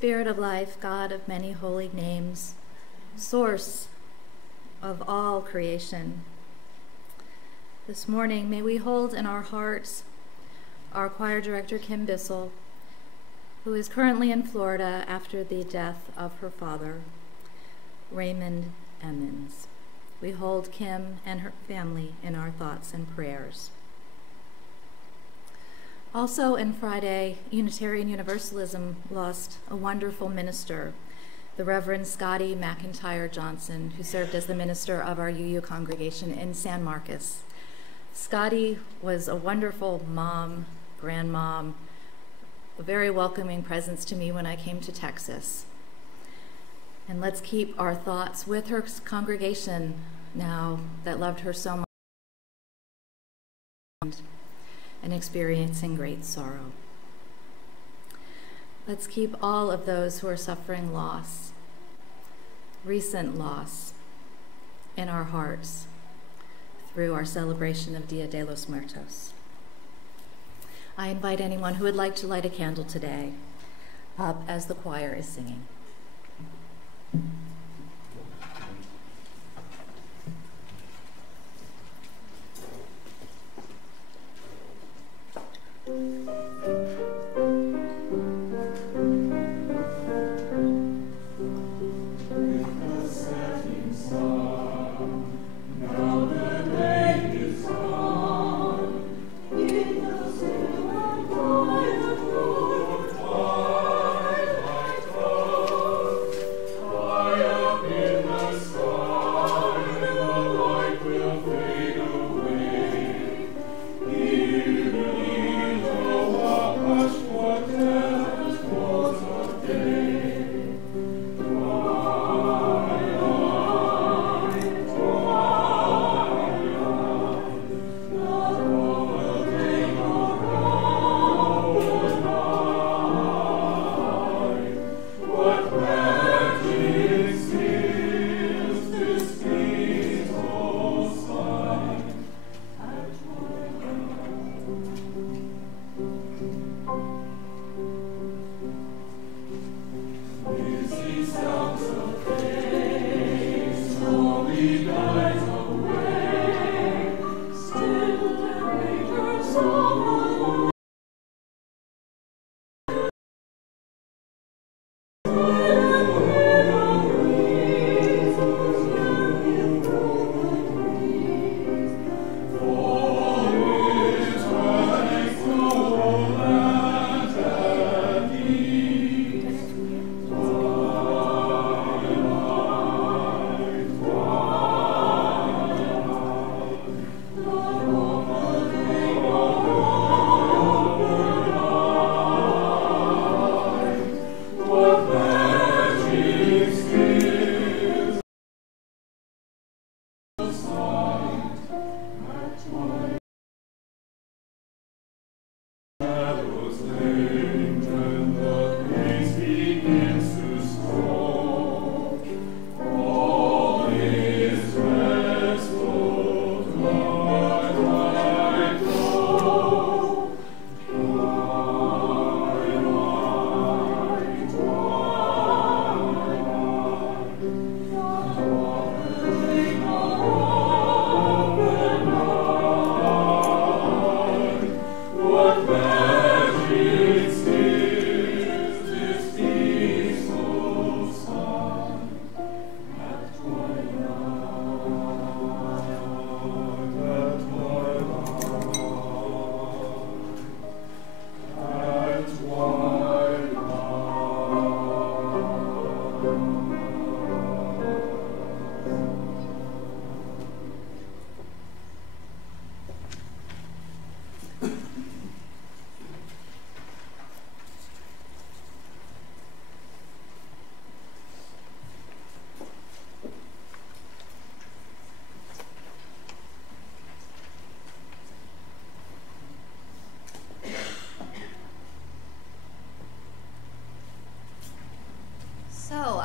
Spirit of life, God of many holy names, source of all creation. This morning, may we hold in our hearts our choir director, Kim Bissell, who is currently in Florida after the death of her father, Raymond Emmons. We hold Kim and her family in our thoughts and prayers. Also in Friday, Unitarian Universalism lost a wonderful minister, the Reverend Scotty McIntyre Johnson, who served as the minister of our UU congregation in San Marcos. Scotty was a wonderful mom, grandmom, a very welcoming presence to me when I came to Texas. And let's keep our thoughts with her congregation now that loved her so much and experiencing great sorrow. Let's keep all of those who are suffering loss, recent loss, in our hearts through our celebration of Dia de los Muertos. I invite anyone who would like to light a candle today up as the choir is singing.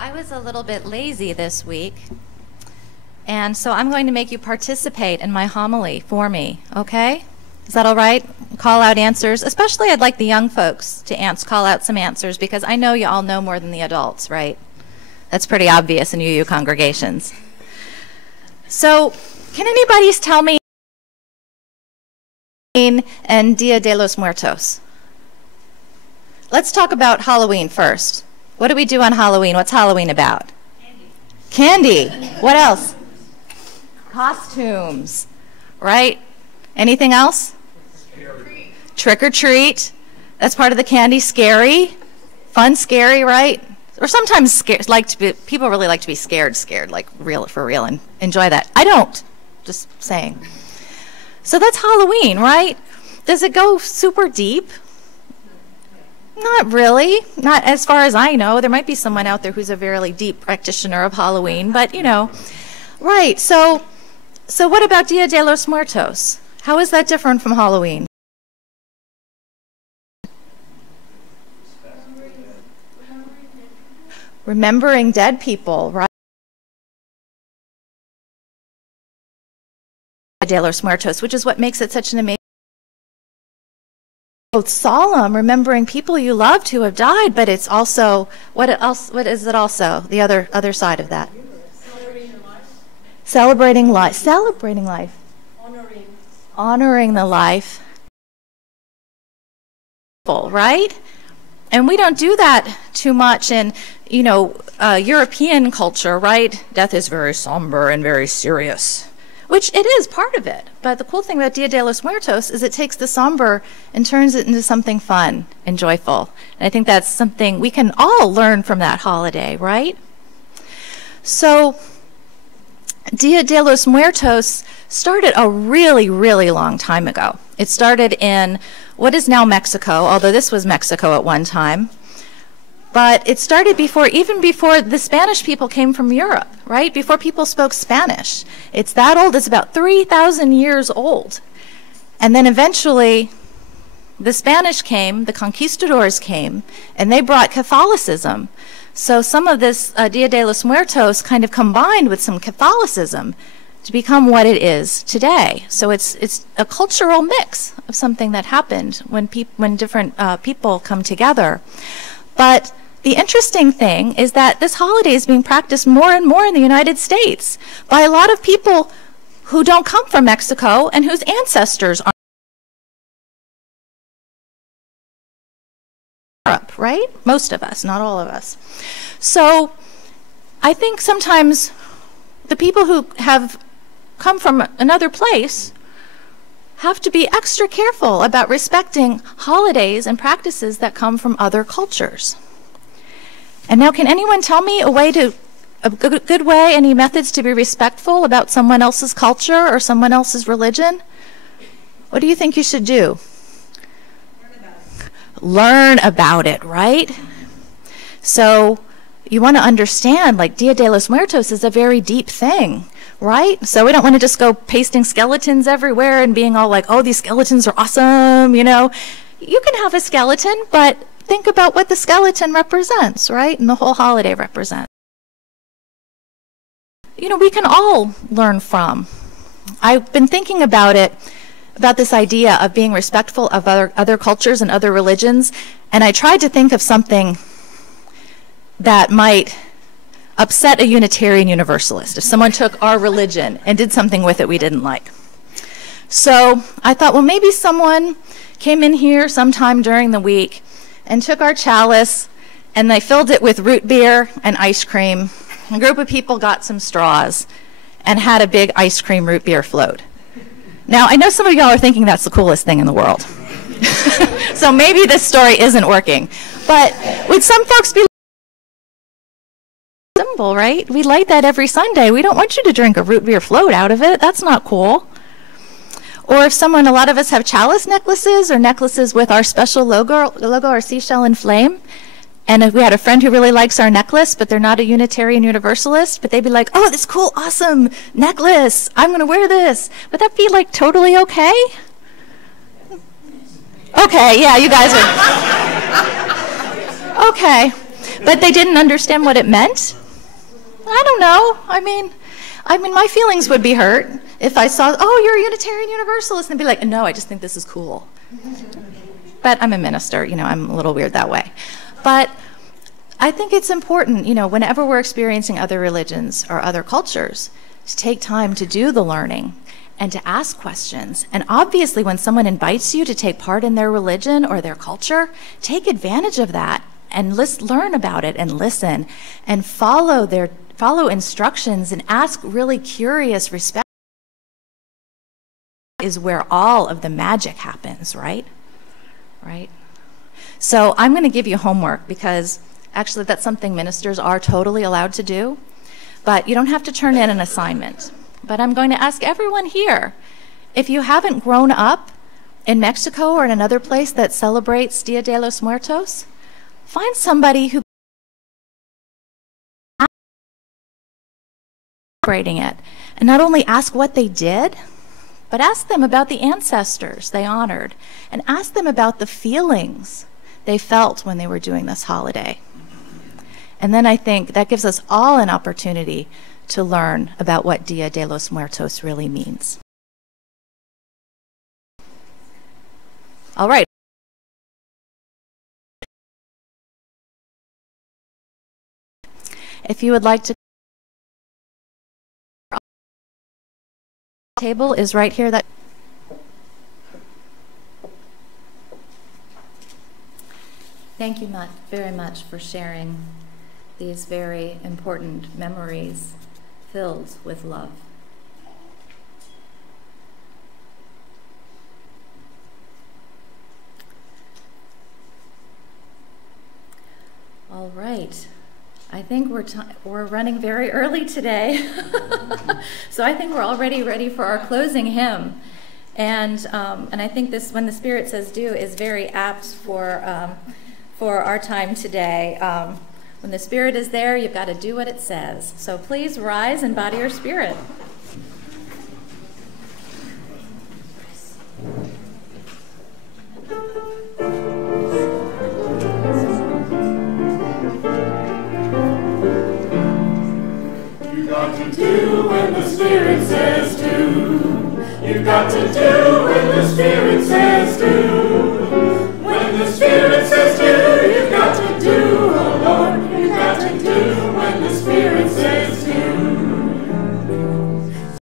I was a little bit lazy this week, and so I'm going to make you participate in my homily for me, okay? Is that all right? Call out answers. Especially I'd like the young folks to call out some answers, because I know you all know more than the adults, right? That's pretty obvious in UU congregations. So can anybody tell me and Dia de los Muertos? Let's talk about Halloween first. What do we do on Halloween? What's Halloween about? Candy. What else? Costumes, right? Anything else? Trick or treat. That's part of the candy. Scary. Fun, scary, right? Or sometimes scared, people really like to be scared, like for real, and enjoy that. I don't. Just saying. So that's Halloween, right? Does it go super deep? Not really. Not as far as I know. There might be someone out there who's a very deep practitioner of Halloween, but you know. Right. So what about Dia de los Muertos? How is that different from Halloween? Remembering dead people, right? De los Muertos, which is what makes it such an amazing, both solemn, remembering people you loved who have died, but it's also what is it also? The other side of that. Celebrating life. Honoring the life. Right? And we don't do that too much in, European culture, right? Death is very somber and very serious, which it is part of it. But the cool thing about Dia de los Muertos is it takes the somber and turns it into something fun and joyful. And I think that's something we can all learn from that holiday, right? So Dia de los Muertos started a really, really long time ago. It started in what is now Mexico, although this was Mexico at one time. But it started even before the Spanish people came from Europe, right? Before people spoke Spanish. It's that old. It's about 3,000 years old. And then eventually the Spanish came, the conquistadors came, and they brought Catholicism. So some of this Dia de los Muertos kind of combined with some Catholicism to become what it is today. So it's a cultural mix of something that happened when different people come together. But the interesting thing is that this holiday is being practiced more and more in the United States by a lot of people who don't come from Mexico and whose ancestors are Europe, right? Most of us, not all of us. So I think sometimes the people who have come from another place have to be extra careful about respecting holidays and practices that come from other cultures. And now, can anyone tell me a good way, any methods to be respectful about someone else's culture or someone else's religion? What do you think you should do? Learn about it, right? So you want to understand, like, Dia de los Muertos is a very deep thing, right? So we don't want to just go pasting skeletons everywhere and being all like, oh, these skeletons are awesome, You can have a skeleton, but think about what the skeleton represents, right? And the whole holiday represents. We can all learn from. I've been thinking about this idea of being respectful of other cultures and other religions, and I tried to think of something that might upset a Unitarian Universalist if someone took our religion and did something with it we didn't like. So I thought, well, maybe someone came in here sometime during the week and took our chalice and they filled it with root beer and ice cream. A group of people got some straws and had a big ice cream root beer float. Now, I know some of y'all are thinking that's the coolest thing in the world. So maybe this story isn't working. But would some folks be symbol, right? We light that every Sunday. We don't want you to drink a root beer float out of it. That's not cool. Or if a lot of us have chalice necklaces or necklaces with our special logo, our seashell and flame. And if we had a friend who really likes our necklace, but they're not a Unitarian Universalist, but they'd be like, oh, this cool, awesome necklace. I'm going to wear this. Would that be like totally okay? Okay, yeah, you guys are. Okay. But they didn't understand what it meant? I don't know. I mean, I mean, my feelings would be hurt if I saw, oh, you're a Unitarian Universalist, and be like, no, I just think this is cool. But I'm a minister, you know, I'm a little weird that way. But I think it's important, you know, whenever we're experiencing other religions or other cultures, to take time to do the learning and to ask questions. And obviously, when someone invites you to take part in their religion or their culture, take advantage of that and learn about it and listen and follow instructions and ask really curious, respectful. Is where all of the magic happens, right? Right? So I'm going to give you homework, because actually that's something ministers are totally allowed to do, but you don't have to turn in an assignment. But I'm going to ask everyone here, if you haven't grown up in Mexico or in another place that celebrates Dia de los Muertos, find somebody who is celebrating it, and not only ask what they did, but ask them about the ancestors they honored, and ask them about the feelings they felt when they were doing this holiday. And then I think that gives us all an opportunity to learn about what Dia de los Muertos really means. All right. If you would like to, table is right here. Thank you very much for sharing these very important memories filled with love. All right. I think we're running very early today, so I think we're already ready for our closing hymn. And I think this, "When the Spirit Says Do," is very apt for our time today. When the Spirit is there, you've got to do what it says. So please rise and body your spirit. You got to do when the Spirit says do. You got to do